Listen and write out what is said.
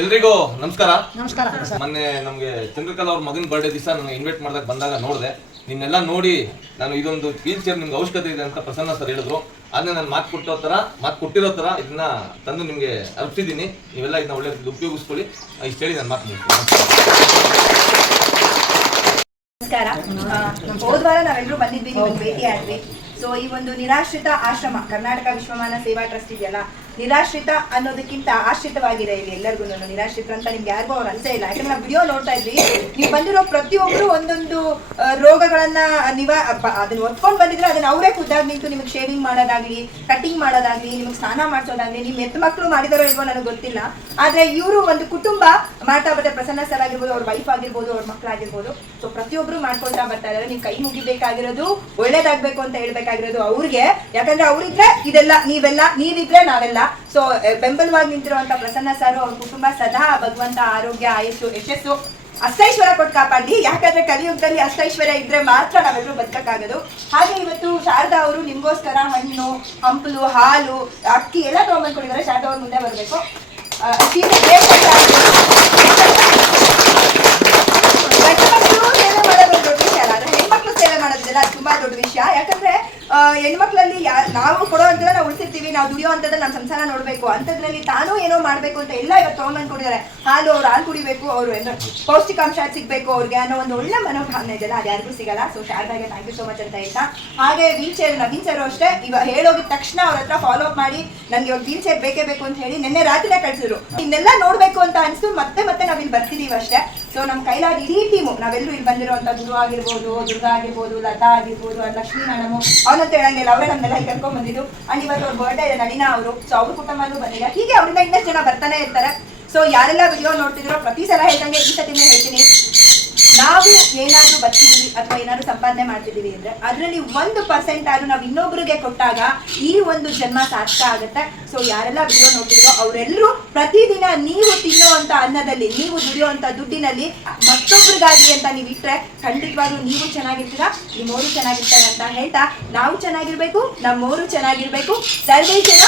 ಎಲ್ರಿಗೂ ನಮಸ್ಕಾರ. ನಮಸ್ಕಾರ. ಮೊನ್ನೆ ನಮಗೆ ಚಂದ್ರಕಲಾ ಅವ್ರ ಮಗನ ಬರ್ಡೇ ದಿವಸ ನನಗೆ ಇನ್ವೈಟ್ ಮಾಡಿದಾಗ ಬಂದಾಗ ನೋಡಿದೆ ನಿಮ್ನೆಲ್ಲ ನೋಡಿ ನಾನು ಇದೊಂದು ವೀಲ್ ಚೇರ್ ನಿಮ್ಗೆ ಅವಶ್ಯಕತೆ ಇದೆ ಅಂತ ಪ್ರಸನ್ನ ಸರ್ ಹೇಳಿದ್ರು. ಆದ್ರೆ ನಾನು ಮಾತು ಕೊಟ್ಟಿರೋ ತರ ಇದನ್ನ ತಂದು ನಿಮಗೆ ಅರ್ಪಿಸಿದ್ದೀನಿ. ನೀವೆಲ್ಲ ಇದನ್ನ ಒಳ್ಳೆ ಉಪಯೋಗಿಸ್ಕೊಳ್ಳಿ. ಇಷ್ಟು ಹೇಳಿ ನಾನು ಮಾತು ಮುಗಿಸ್ತೀನಿ. ನಮಸ್ಕಾರ. ಹೋದ್ವಾರ ನಾವೆಲ್ಲರೂ ಬಂದಿದ್ವಿ, ನಿಮ್ಮನ್ನು ಭೇಟಿ ಆದ್ವಿ. ಸೊ ಈ ಒಂದು ನಿರಾಶ್ರಿತ ಆಶ್ರಮ ಕರ್ನಾಟಕ ವಿಶ್ವಮಾನ ಸೇವಾ ಟ್ರಸ್ಟ್ ಇದೆಯಲ್ಲ, ನಿರಾಶ್ರಿತ ಅನ್ನೋದಕ್ಕಿಂತ ಆಶ್ರಿತವಾಗಿದೆ ಇಲ್ಲಿ ಎಲ್ಲರಿಗೂ. ನಿರಾಶ್ರಿತ ಅಂತ ನಿಮ್ಗೆ ಯಾರಿಗೂ ಅವ್ರು ಅನ್ಸೇ ಇಲ್ಲ. ಯಾಕಂದ್ರೆ ನಾವು ವಿಡಿಯೋ ನೋಡ್ತಾ ಇದ್ವಿ, ನೀವು ಬಂದಿರೋ ಪ್ರತಿಯೊಬ್ಬರು ಒಂದೊಂದು ರೋಗಗಳನ್ನ ಅದನ್ನ ಒತ್ಕೊಂಡು ಬಂದಿದ್ರೆ ಅದನ್ನ ಅವರೇ ಖುದ್ದಾಗಿ ನಿಂತು ನಿಮಗೆ ಶೇವಿಂಗ್ ಮಾಡೋದಾಗ್ಲಿ, ಕಟಿಂಗ್ ಮಾಡೋದಾಗ್ಲಿ, ನಿಮ್ಗೆ ಸ್ನಾನ ಮಾಡಿಸೋದಾಗ್ಲಿ, ನಿಮ್ಮ ಹೆತ್ತು ಮಕ್ಕಳು ಮಾಡಿದಾರೋ ಇಲ್ವೋ ನನಗೆ ಗೊತ್ತಿಲ್ಲ. ಆದ್ರೆ ಇವರು ಒಂದು ಕುಟುಂಬ ಮಾಡ್ತಾ ಬರ್ತಾರೆ. ಪ್ರಸನ್ನ ಸರ್ ಆಗಿರ್ಬೋದು, ಅವ್ರ ವೈಫ್ ಆಗಿರ್ಬೋದು, ಅವ್ರ ಮಕ್ಕಳಾಗಿರ್ಬೋದು. ಸೊ ಪ್ರತಿಯೊಬ್ರು ಮಾಡ್ಕೊಳ್ತಾ ಬರ್ತಾ ಇದಾರೆ. ನೀವು ಕೈ ಮುಗಿಬೇಕಾಗಿರೋದು, ಒಳ್ಳೇದಾಗ್ಬೇಕು ಅಂತ ಹೇಳ್ಬೇಕಾಗಿರೋದು ಅವ್ರಿಗೆ. ಯಾಕಂದ್ರೆ ಅವ್ರಿದ್ರೆ ಇದೆಲ್ಲ, ನೀವಿದ್ರೆ ನಾವೆಲ್ಲ. ಸೊ ಬೆಂಬಲವಾಗಿ ನಿಂತಿರುವಂತ ಪ್ರಸನ್ನ ಸರ್, ಅವ್ರ ಕುಟುಂಬ ಸದಾ ಭಗವಂತ ಆರೋಗ್ಯ, ಆಯುಷು, ಯಶಸ್ಸು, ಅಷ್ಟೈಶ್ವರ್ಯ ಕೊಟ್ಟು ಕಾಪಾಡಿ. ಯಾಕಂದ್ರೆ ಕಲಿಯುಗದಲ್ಲಿ ಅಷ್ಟೈಶ್ವರ್ಯ ಇದ್ರೆ ಮಾತ್ರ ನಾವೆಲ್ಲರೂ ಬದುಕಕ್ಕಾಗೋದು. ಹಾಗೆ ಇವತ್ತು ಶಾರದಾ ಅವರು ನಿಮ್ಗೋಸ್ಕರ ಹಣ್ಣು, ಹಂಪಲು, ಹಾಲು, ಅಕ್ಕಿ ಎಲ್ಲ ತಗೊಂಡ್ಬಂದ್ಕೊಂಡಿದ್ದಾರೆ. ಶಾರದಾ ಅವ್ರ ಮುಂದೆ ಬರಬೇಕು. ಹೆಣ್ಮಕ್ಳು ಸೇವೆ ಮಾಡೋದಿಲ್ಲ, ಅದು ತುಂಬಾ ದೊಡ್ಡ ವಿಷಯ. ಯಾಕಂದ್ರೆ ಹೆಣ್ಮಕ್ಳಲ್ಲಿ ನಾವು ಕೊಡೋ ಅಂತದ ನಾವು ಉಳಿಸಿರ್ತೀವಿ, ನಾವು ದುಡಿಯೋ ಅಂತದ ನಮ್ಮ ಸಂಸಾರ ನೋಡ್ಬೇಕು. ಅಂತದ್ರಲ್ಲಿ ತಾನೂ ಏನೋ ಮಾಡ್ಬೇಕು ಅಂತ ಎಲ್ಲ ಇವತ್ತು ತಗೊಂಡ್ಬಂದು ಕೊಡಿದ್ದಾರೆ. ಹಾಲು, ಅವ್ರು ಹಾಲು ಕುಡಿಬೇಕು, ಅವ್ರು ಏನೋ ಪೌಷ್ಟಿಕಾಂಶ ಸಿಗ್ಬೇಕು ಅವ್ರಿಗೆ ಅನ್ನೋ ಒಂದು ಒಳ್ಳೆ ಮನೋಭಾವನೆ ಇದೆಲ್ಲ, ಅದು ಯಾರಿಗೂ ಸಿಗಲ್ಲ. ಸೊ ಶಾರದಾಗೆ ಥ್ಯಾಂಕ್ ಯು ಸೋ ಮಚ್ ಅಂತ ಹೇಳ್ತಾ, ಹಾಗೆ ವೀಲ್ ಚೇರ್ ನವೀನ್ ಸರ್ ಅಷ್ಟೇ ಇವಾಗ ಹೇಳೋಗಿದ ತಕ್ಷಣ ಅವ್ರ ಹತ್ರ ಫಾಲೋ ಅಪ್ ಮಾಡಿ ನನ್ಗೆ ಇವಾಗ ವೀಲ್ ಚೇರ್ ಬೇಕೇ ಬೇಕು ಅಂತ ಹೇಳಿ ನಿನ್ನೆ ರಾತ್ರಿನೇ ಕಳ್ಸಿದ್ರು. ಇನ್ನೆಲ್ಲ ನೋಡ್ಬೇಕು ಅಂತ ಅನ್ಸ್ತು. ಮತ್ತೆ ನಾವು ಇಲ್ಲಿ ಬರ್ತಿದೀವಿ ಅಷ್ಟೇ. ಸೊ ನಮ್ಮ ಕೈಲಾದ ಇಡೀ ಟೀಮು, ನಾವೆಲ್ಲರೂ ಇಲ್ಲಿ ಬಂದಿರುವಂತ ಗುರು ಆಗಿರ್ಬೋದು, ದುರ್ಗಾ ಆಗಿರ್ಬೋದು, ಲತಾ ಆಗಿರ್ಬೋದು, ಲಕ್ಷ್ಮೀ ಮೇಡಮು, ಅವನಂತ ಹೇಳಂಗಿಲ್ಲ, ಅವರೇ ನಮ್ಮೆಲ್ಲ ಇಲ್ಲಿ ಕರ್ಕೊಂಡ್ ಬಂದಿದ್ದು. ಅಂಡ್ ಇವತ್ತು ಅವ್ರ ಬರ್ಡೇ ಇದೆ, ನಳಿನಾ ಅವರು. ಸೊ ಅವ್ರ ಕುಟುಂಬನೂ ಬಂದಿಲ್ಲ. ಹೀಗೆ ಅವ್ರಿಂದ ಇನ್ನಷ್ಟು ಜನ ಬರ್ತಾನೆ ಇರ್ತಾರೆ. ಸೊ ಯಾರೆಲ್ಲ ವಿಡಿಯೋ ನೋಡ್ತಿದ್ರು ಪ್ರತಿ ಸಲ ಹೇಳ್ದಂಗೆ ಈ ಸತಿನೂ ಹೇಳ್ತೀನಿ, ನಾವು ಏನಾದ್ರೂ ಬರ್ತಿದೀವಿ ಅಥವಾ ಏನಾದ್ರು ಸಂಪಾದನೆ ಮಾಡ್ತಿದೀವಿ ಅಂದ್ರೆ ಅದರಲ್ಲಿ 1% ಆದ್ರೂ ನಾವು ಇನ್ನೊಬ್ರಿಗೆ ಕೊಟ್ಟಾಗ ಈ ಒಂದು ಜನ್ಮ ಸಾರ್ಥಕ ಆಗುತ್ತೆ. ಸೊ ಯಾರೆಲ್ಲ ವಿಡಿಯೋ ನೋಡ್ತಿದ್ರು ಅವರೆಲ್ಲರೂ ಪ್ರತಿದಿನ ನೀವು ತಿನ್ನುವಂತ ಅನ್ನದಲ್ಲಿ, ನೀವು ದುಡಿಯುವಂತ ದುಡ್ಡಿನಲ್ಲಿ ಮತ್ತೊಬ್ರಿಗಾಗಿ ಅಂತ ನೀವು ಇಟ್ರೆ ಖಂಡಿತವಾಗ್ಲೂ ನೀವು ಚೆನ್ನಾಗಿರ್ತೀರಾ, ನಿಮ್ಮವರು ಚೆನ್ನಾಗಿರ್ತಾರೆ ಅಂತ ಹೇಳ್ತಾ, ನಾವು ಚೆನ್ನಾಗಿರ್ಬೇಕು, ನಮ್ಮವರು ಚೆನ್ನಾಗಿರ್ಬೇಕು. ಸರ್ವೇ ಜನ